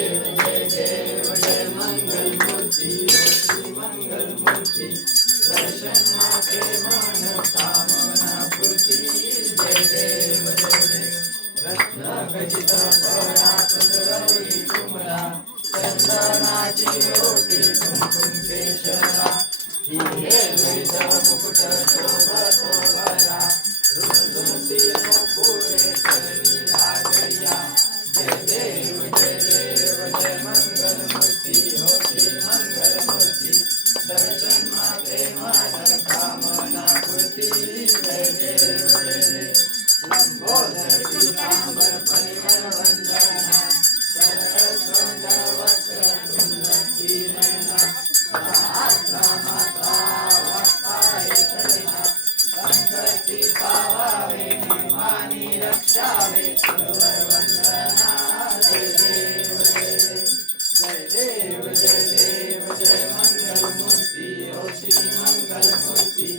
जय देव जय मंगल मूर्ती होती मंगल मूर्ती दर्शन मात्रे मन कामना पूर्ती जय देव रत्न खचित परात गौरी कुमरा चंदनाची ओटी कुंकुम केशरा हिरे ललित मुकुट शोभतो भरा रुंदुती मुकुरे चरणी लागया जय देव जय मंगल मूर्ती होती मंगल मूर्ती दर्शन मात्रे मन कामना पूर्ती जय देव लंबोदर पीतांबर परिमल वंदना सरस्वंदर वक्र तुंडती नयना माता माता वक्ताय चरणा संकटी पावावे निमानी रक्षावे सर्वर वंदना जय देव जय मंगल मूर्ती होती मंगल मूर्ती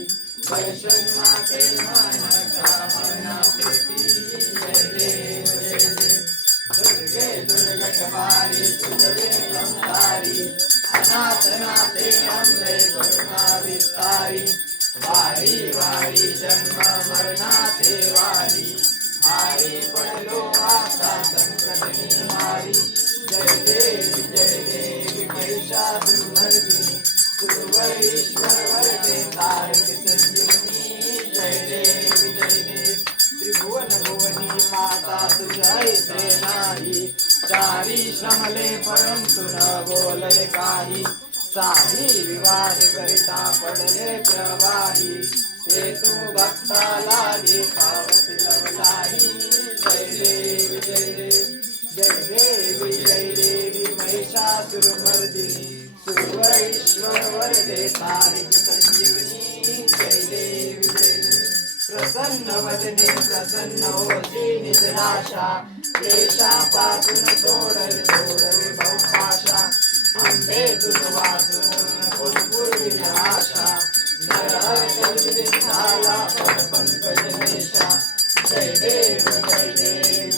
दर्शन माते मन कामना पूर्ती जय देव दुर्गे दुर्गटवारी तुझे लंकारी अनाथ नाथे अम्बे करुणा विस्तारी वारी वारी जन्म मरणाते वारी हारी पडलो आता संकट निवारी जय देवी महिषासुरमर्दिनी सुरवरीश्वर वरदे तारक संजीवनी जय देव त्रिभुवन भुवनी माता तुझे से नाही चारी श्रमले परंतु न बोलले काही साही विवाद करिता पडले प्रवाही ते तू भक्ताला देखावत लवलाही जय देवी महिषासुरमर्दिनी सुरवरीश्वर वरदे तारिक संजीवनी जय देवी प्रसन्न वदने प्रसन्न होती निजनाशा क्लेशा पासून सोडवे बहुपाशा आंबे तुझ वाचून कोण पूर्वी आशा नरहर झाला पद पंकज देशा जय देव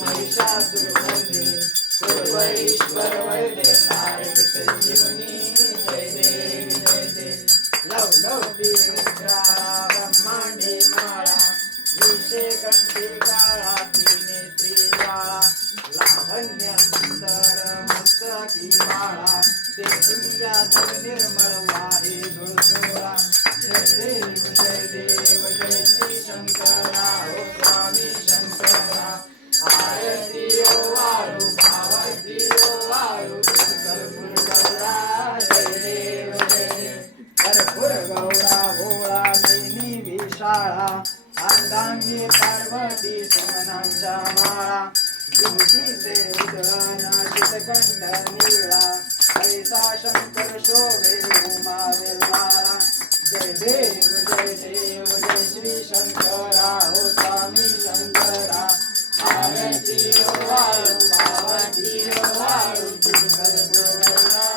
महिषासुरमर्दिनी सुरवरीश्वर वरदे तारक संजीवनी जय देव लवलवी निद्रा ब्रह्मांडे माळा विषे कंठी काळा त्रिनेत्री जाळा लावण्य सुंदर मस्तकी माळा ते तुंगाधर निर्मळ वाहे झुळझुळा जय देव जय श्री शंकरा हो स्वामी शंकरा आरती ओ वाळू भावती ओ वाळू कर्पूर गौरा जय देव कर्पूर गौरा भोळा नैनी विशाळा अर्धांगी पार्वती सुमनांच्या माळा विभूतीचे उदळण शीतकंठ नीळा ऐसा शंकर शोभे उमा वेल्हारा जय देव जय श्री शंकरा हो स्वामी शंकरा आरती ओ वाळू भावती ओ वाळू कर्पूर गौरा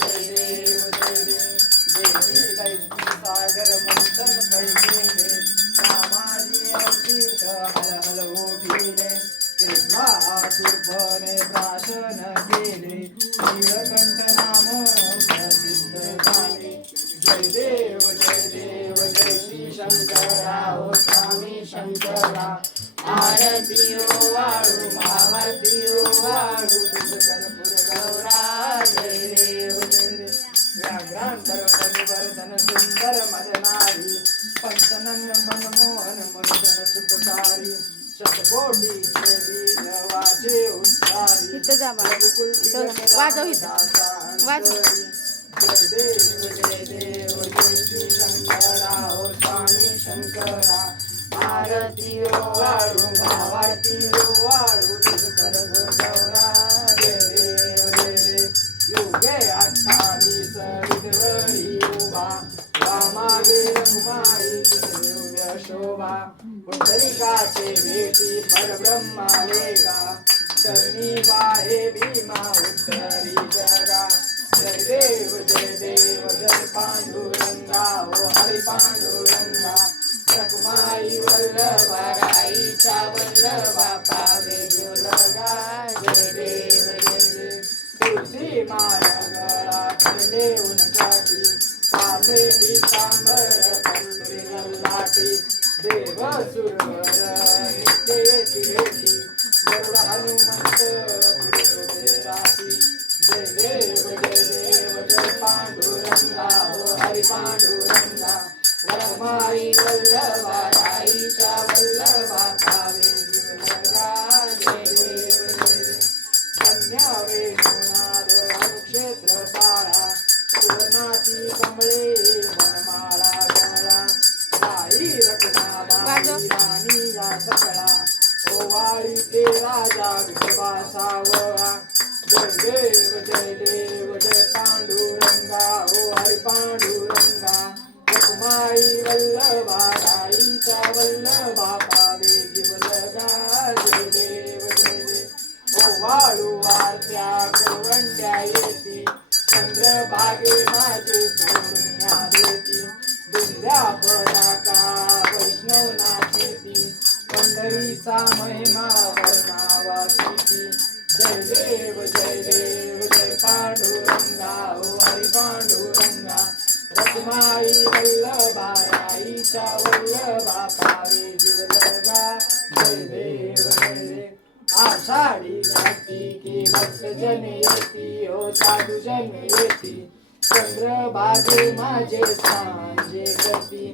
जय देव देवी सागर मंथन पैकीने सामाजी अंकित हल ओढिले तेव्हा सुरभने प्राशन केले नीलकंठ नाम प्रसिद्ध झाले जय देव जय श्री शंकरा हो स्वामी शंकरा आरती ओ वाळू भावती ओ वाळू कर्पूर गौरा जय देव व्याघ्रांबर परिवर्तन सुंदर मदनारी पंचनन मनमोहन मंथन सुखकारी शतकोटी देवी वाचे उद्धारी वाजव जय देव जय श्री शंकरा हो स्वामी शंकरा आरती ओ वाळू भावाती ओ वाळू कर्पूर गौरा जय देव युगे 28 विधवरी उभा वामागे कुमारी दिव्य शोभा पुंडलिकाचे भेटी परब्रह्माले गा चरणी वाहे भीमा उत्तरी जगा जय देव जय पांडुरंगा हो हरी पांडुरंगा रखुमाई वल्लभा राईचा वल्लभा पावे दुर्गा जय देव पांडुरंगा रखमाई वल्लभा राईच्या वल्लभा पावे जीवलगा जय देव जय देव कन्या वेणुनाद अनुक्षेत्र सारा सुवर्णाची कमळे वनमाळा गणला राई रखमाबाई राणीला सकळा ओवाळी ते राजा विश्वासावळा जय देव जय पांडुरंगा ओ हरी पांडुरंगा रखमाई वल्लभा राईचा वल्लभा पावे जीवलगा जय देव जय देव ओ वाळू वारत्या कोरंड्या येती चंद्रभागे माझे सोडून या देती दुर्या पराका वैष्णव नाचेती पंढरीचा महिमा वर्णावा किती जय देव जय पांडुरंगा ओ हरी पांडुरंगा रखमाई वल्लभा राईच्या वल्लभा पावे जीवलगा जय देव जय देव आषाढी कार्तिकी भक्तजन येती ओ साधुजन येती चंद्रभागे माझे सांजे करती